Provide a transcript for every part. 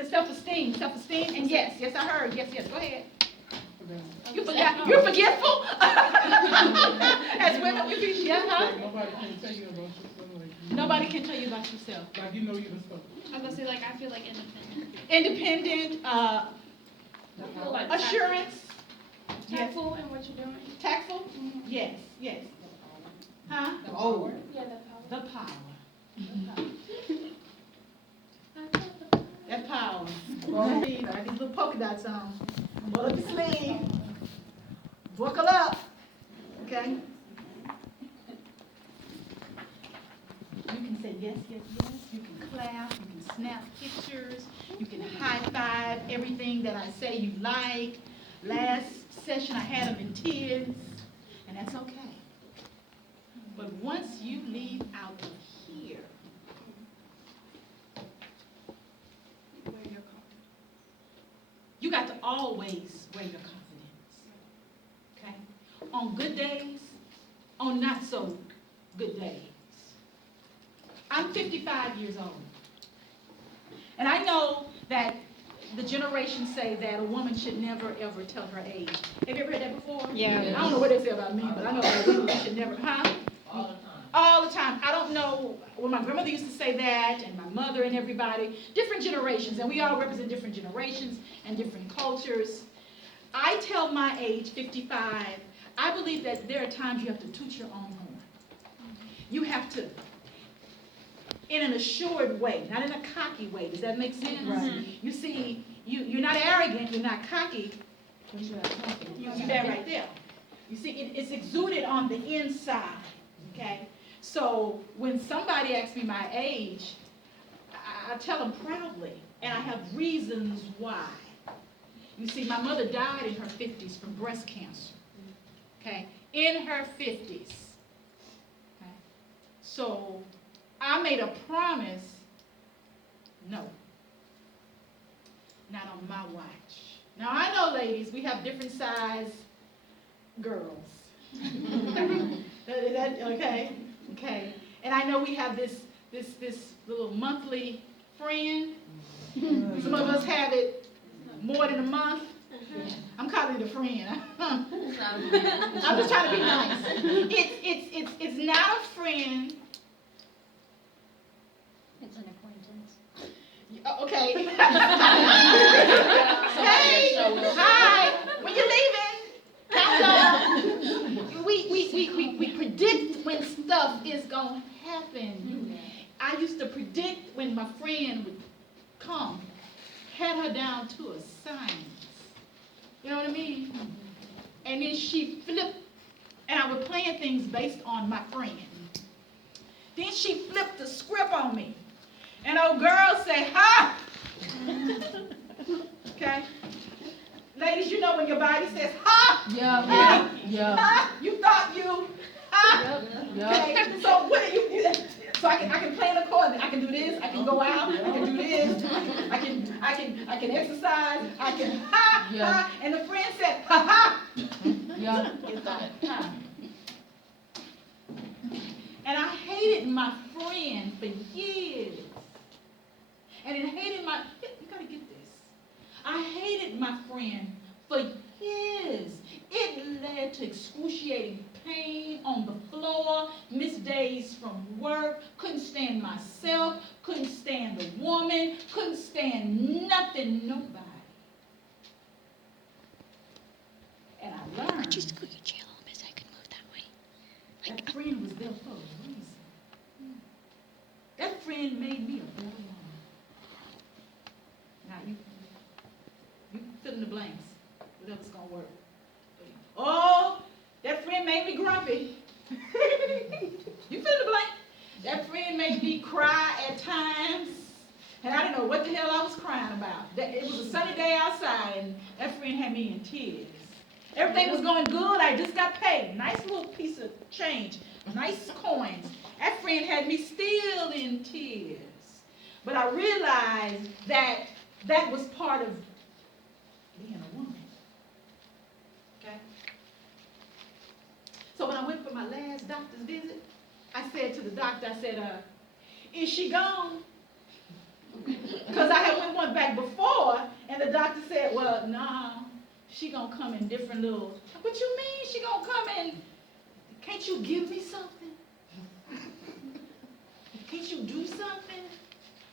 The self-esteem, and yes, I heard, yes, go ahead. You forgot, you're forgetful? As women, we be, yeah, huh? Nobody can tell you about yourself. Nobody can tell you about yourself. Like you know you the stuff. I'm gonna say like I feel like independent. Independent, assurance. Tactful in what you're doing. Tactful? Mm-hmm. Yes. Huh? Oh. Yeah, the power. The power. That power. I got these little polka dots on. Roll up your sleeve. Buckle up. Okay? You can say yes. You can clap. You can snap pictures. You can high five everything that I say you like. Last session I had them in tears, and that's okay. But once you leave out of here, you got to always wear your confidence. Okay? On good days, on not so good days. I'm 55 years old. And I know that the generations say that a woman should never ever tell her age. Have you ever heard that before? Yeah. I don't know what they say about me, but I know that women should never, huh? All the time. All the time. I don't know, well, my grandmother used to say that, and my mother and everybody, different generations, and we all represent different generations and different cultures. I tell my age, 55, I believe that there are times you have to toot your own horn. You have to, in an assured way, not in a cocky way. Does that make sense? Right. You see, you're not arrogant, you're not cocky. You're that right there. You see, it's exuded on the inside, okay? So when somebody asks me my age, I tell them proudly, and I have reasons why. You see, my mother died in her 50s from breast cancer, okay? In her 50s. Okay? So I made a promise, no, not on my watch. Now I know, ladies, we have different size girls. Okay? Okay. And I know we have this little monthly friend. Some of us have it more than a month. I'm calling it a friend. I'm just trying to be nice. It's not a friend. It's an acquaintance. Okay. Hey, hi. When you leaving? Count on. We predict when stuff is gonna happen. I used to predict when my friend would come, had her down to a science. You know what I mean? And then she flipped, and I was playing things based on my friend. Then she flipped the script on me. And old girl say, ha! Okay? Ladies, you know when your body says, ha! Yeah. Ha! You thought you, ha! Okay? So what do you do? So I can play in accordingly. I can do this, I can go out, I can do this, I can exercise, I can ha! And the friend said, ha ha! Yeah. You thought, ha. And I hated my friend for years. And it hated my, you gotta get this. I hated my friend for years. It led to excruciating pain on the floor, missed days from work, couldn't stand myself, couldn't stand the woman, couldn't stand nothing, nobody. And I learned Just go your chair a little bit so I can move that way. that friend was there for a reason. That friend made me a better woman. Now you fill in the blanks. Whatever's gonna work. Oh, that friend made me grumpy. You fill in the blank. That friend made me cry at times. And I didn't know what the hell I was crying about. It was a sunny day outside, and that friend had me in tears. Everything was going good. I just got paid. Nice little piece of change. Nice coins. That friend had me still in tears. But I realized that that was part of being a woman. Okay? So when I went for my last doctor's visit, I said to the doctor, I said, is she gone? Because I had went one back before. doctor said, well, nah, she gonna come in different little, what you mean she gonna come in? Can't you give me something? Can't you do something?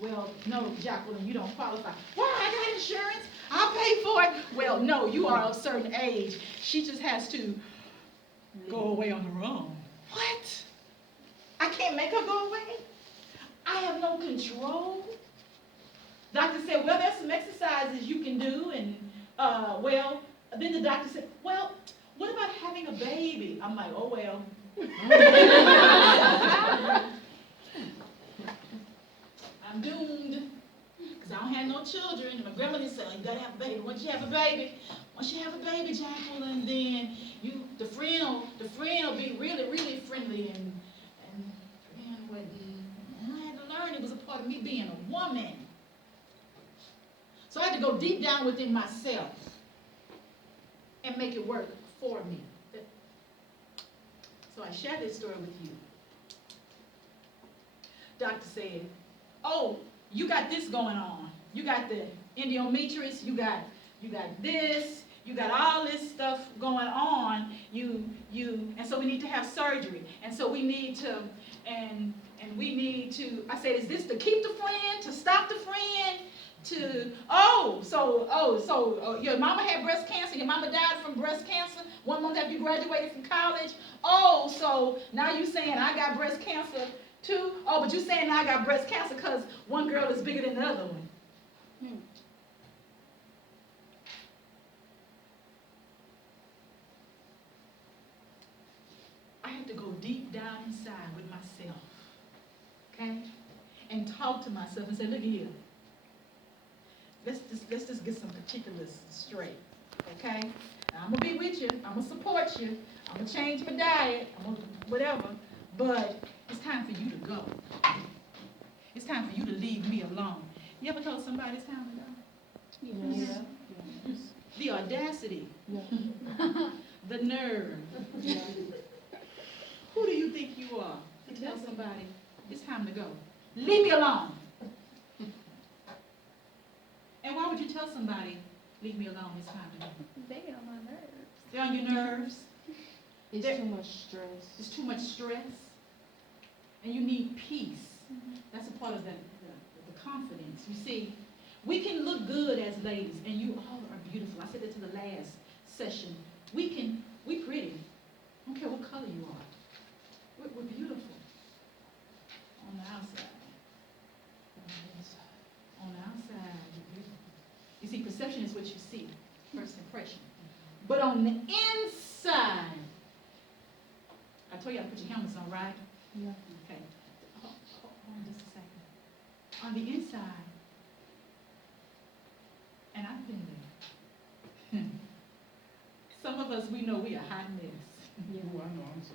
Well, no, Jacqueline, you don't qualify. Why? I got insurance. I'll pay for it. Well, no, you are of a certain age. She just has to go away on her own. What? I can't make her go away? I have no control? Doctor said, well, there's some exercises you can do, and, well, then the doctor said, well, what about having a baby? I'm like, oh, well. I'm doomed, because I don't have no children, and my grandmother said, you gotta have a baby. Once you have a baby, Jacqueline, then the friend will be really, really friendly, and friend wouldn't. And I had to learn it was a part of me being a woman. So I had to go deep down within myself and make it work for me. So I share this story with you. Doctor said, oh, you got this going on. You got the endometrius, you got this, you got all this stuff going on. And so we need to have surgery. And so we need to, and we need to, I said, is this to keep the friend, to stop the friend? Your mama had breast cancer, your mama died from breast cancer 1 month after you graduated from college. Oh, so now you saying I got breast cancer too? Oh, but you saying now I got breast cancer because one girl is bigger than the other one. I had to go deep down inside with myself, okay? And talk to myself and say, look here. Let's just get some particulars straight, okay? Now, I'm going to be with you. I'm going to support you. I'm going to change my diet. I'm going to whatever. But it's time for you to go. It's time for you to leave me alone. You ever told somebody it's time to go? Yes. Yes. The audacity. Yeah. The nerve. Yeah. Who do you think you are to tell somebody it's time to go? Leave me alone. And why would you tell somebody, leave me alone, it's time to go? They get on my nerves. They're on your nerves. It's There- too much stress. It's too much stress. And you need peace. That's a part of the confidence. You see, we can look good as ladies, and you all are beautiful. I said that to the last session. We pretty. I don't care what color you are. We're beautiful. On the outside. On the outside, you're beautiful. You see, perception is what you see, first impression. But on the inside, I told you I put your helmets on, right? Yeah. Okay. Hold on just a second. On the inside, and I've been there. Some of us, we know we a hot mess. Yeah. Oh, I know, I'm so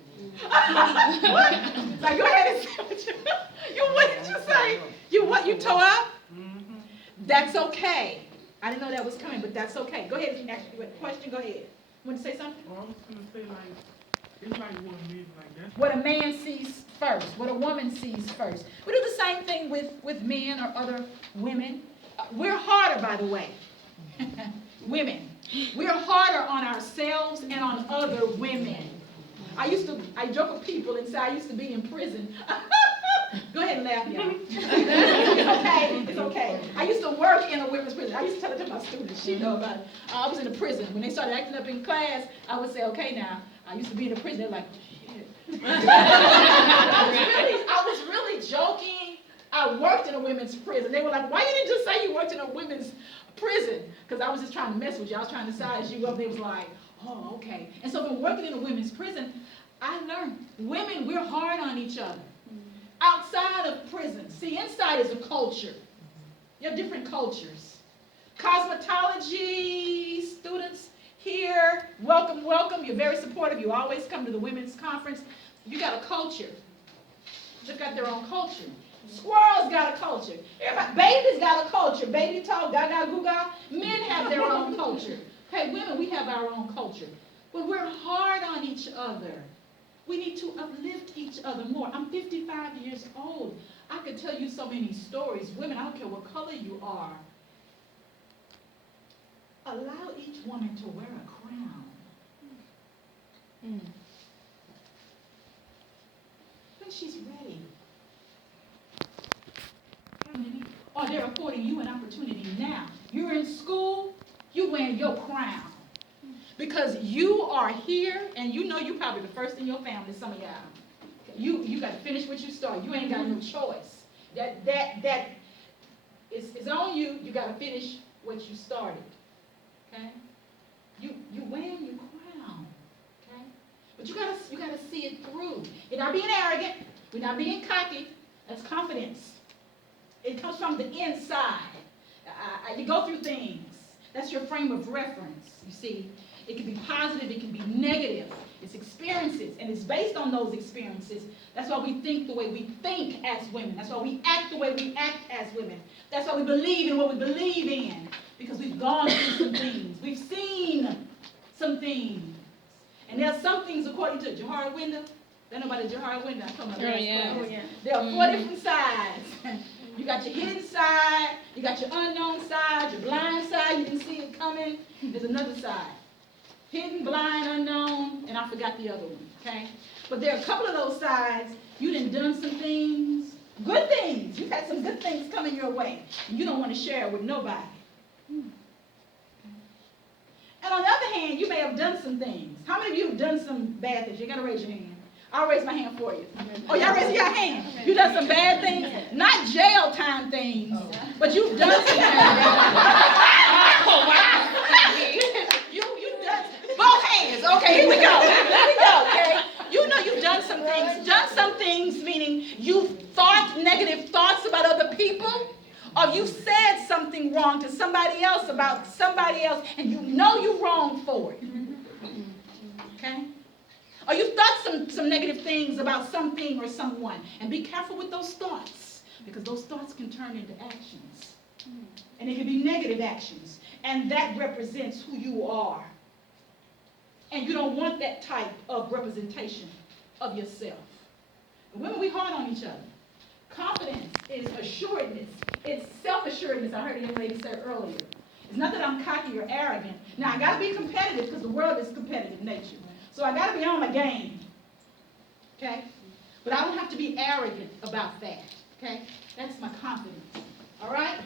What? Like, go ahead and say what did you say? You what? You tore up? Mm-hmm. That's okay. I didn't know that was coming, but that's okay. Go ahead and ask me a question. Go ahead. Want to say something? Well, I was gonna say, like, it's like what a man, like that. What a man sees first, what a woman sees first. We do the same thing with men or other women. We're harder, by the way. Women. We're harder on ourselves and on other women. I joke with people and say I used to be in prison. Go ahead and laugh, y'all. It's okay. I used to work in a women's prison. I used to tell it to my students. She know about it. I was in a prison. When they started acting up in class, I would say, okay, now, I used to be in a prison. They're like, shit. I was really joking. I worked in a women's prison. They were like, why you didn't just say you worked in a women's prison? Because I was just trying to mess with you. I was trying to size you up. They was like, oh, okay. And so from working in a women's prison, I learned women, we're hard on each other. Outside of prison. See, inside is a culture. You have different cultures. Cosmetology students here, welcome, welcome. You're very supportive. You always come to the women's conference. You got a culture. They've got their own culture. Squirrels got a culture. Babies got a culture. Baby talk, gaga, googa. Men have their own culture. Okay, women, we have our own culture. But we're hard on each other. We need to uplift each other more. I'm 55 years old. I could tell you so many stories. Women, I don't care what color you are. allow each woman to wear a crown. When she's ready. Or they're affording you an opportunity now. You're in school, you're wearing your crown. Because you are here, and you know you're probably the first in your family, some of y'all. You got to finish what you started. You ain't got no choice. That is on you. You got to finish what you started. Okay? You wearing your crown. Okay? But you gotta see it through. You're not being arrogant. We're not being cocky. That's confidence. It comes from the inside. You go through things. That's your frame of reference. You see, it can be positive. It can be negative. It's experiences, and it's based on those experiences. That's why we think the way we think as women. That's why we act the way we act as women. That's why we believe in what we believe in, because we've gone through some things. We've seen some things. And there are some things, according to Jehovah's Witness. Don't know about the Jehovah's Witness. I'm talking about yeah. There are 4 different sides. You got your hidden side, you got your unknown side, your blind side, you didn't see it coming. There's another side. Hidden, blind, unknown, and I forgot the other one, okay? But there are a couple of those sides. You done some things, good things. You've had some good things coming your way, and you don't want to share it with nobody. And on the other hand, you may have done some things. How many of you have done some bad things? You got to raise your hand. I'll raise my hand for you. Oh, y'all raise your hand. You done some bad things? Not jail time things, but you've done some bad things. You've done both hands. Okay, here we go. Okay? You know you've done some things. Done some things meaning you've thought negative thoughts about other people, or you said something wrong to somebody else about somebody else, and you know you're wrong for it. Okay? Or you thought some negative things about something or someone. And be careful with those thoughts, because those thoughts can turn into actions. And it can be negative actions. And that represents who you are. And you don't want that type of representation of yourself. And women, we hard on each other. Confidence is assuredness. It's self-assuredness. I heard a young lady say earlier. It's not that I'm cocky or arrogant. Now, I got to be competitive, because the world is competitive nature. So I got to be on my game, okay? But I don't have to be arrogant about that, okay? That's my confidence, all right?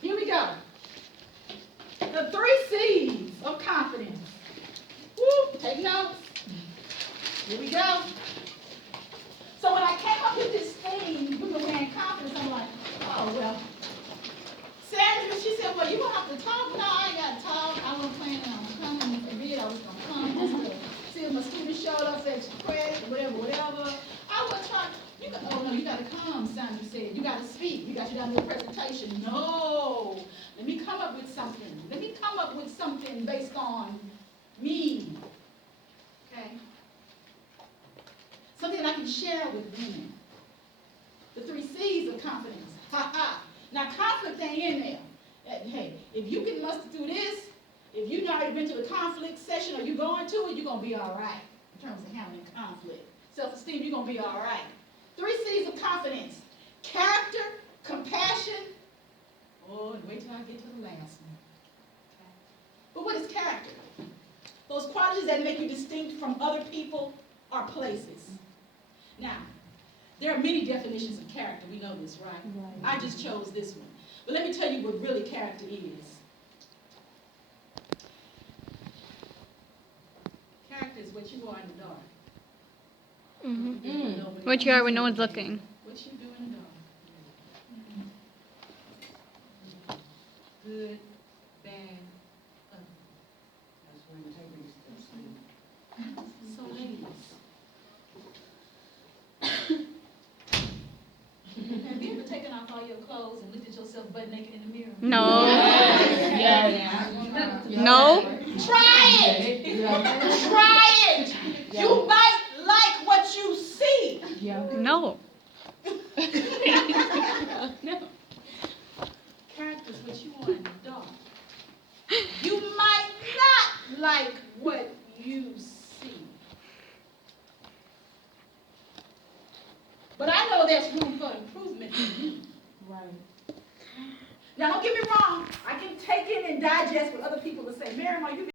Here we go. The 3 C's of confidence. Woo, take notes. Here we go. So when I came up with this thing, we were wearing confidence, I'm like, oh, well. Sandra, she said, well, you don't have to talk. No, I ain't got to talk. I wasn't planning on coming. If I did, I was going to come. See, if my student showed up, said credit, whatever. I was trying. You got to come, Sandra said. You got to speak. You got to do a presentation. No. Let me come up with something. Let me come up with something based on me. Okay? Something I can share with women. The 3 C's of confidence. Ha ha. Now, conflict ain't in there. Hey, if you can muster through this, if you've already been to the conflict session or you're going to it, you're going to be all right in terms of handling conflict. Self-esteem, you're going to be all right. 3 C's of confidence. Character, compassion. Oh, and wait till I get to the last one. Okay. But what is character? Those qualities that make you distinct from other people or places. Now, there are many definitions of character. We know this, right? I just chose this one. But let me tell you what really character is. Character is what you are in the dark. What you are when no one's looking. What you do in the dark. Good, bad, ugly. That's where integrity steps in. So ladies, have you ever taken off all your clothes and looked at yourself butt naked in the mirror? No. Yeah. No. Try it! Try it! You might like what you see. No. Character is what you are in the dark. You might not like what you see. But I know there's room for improvement in me. Right. Now, don't get me wrong. I can take in and digest what other people will say Miriam, are you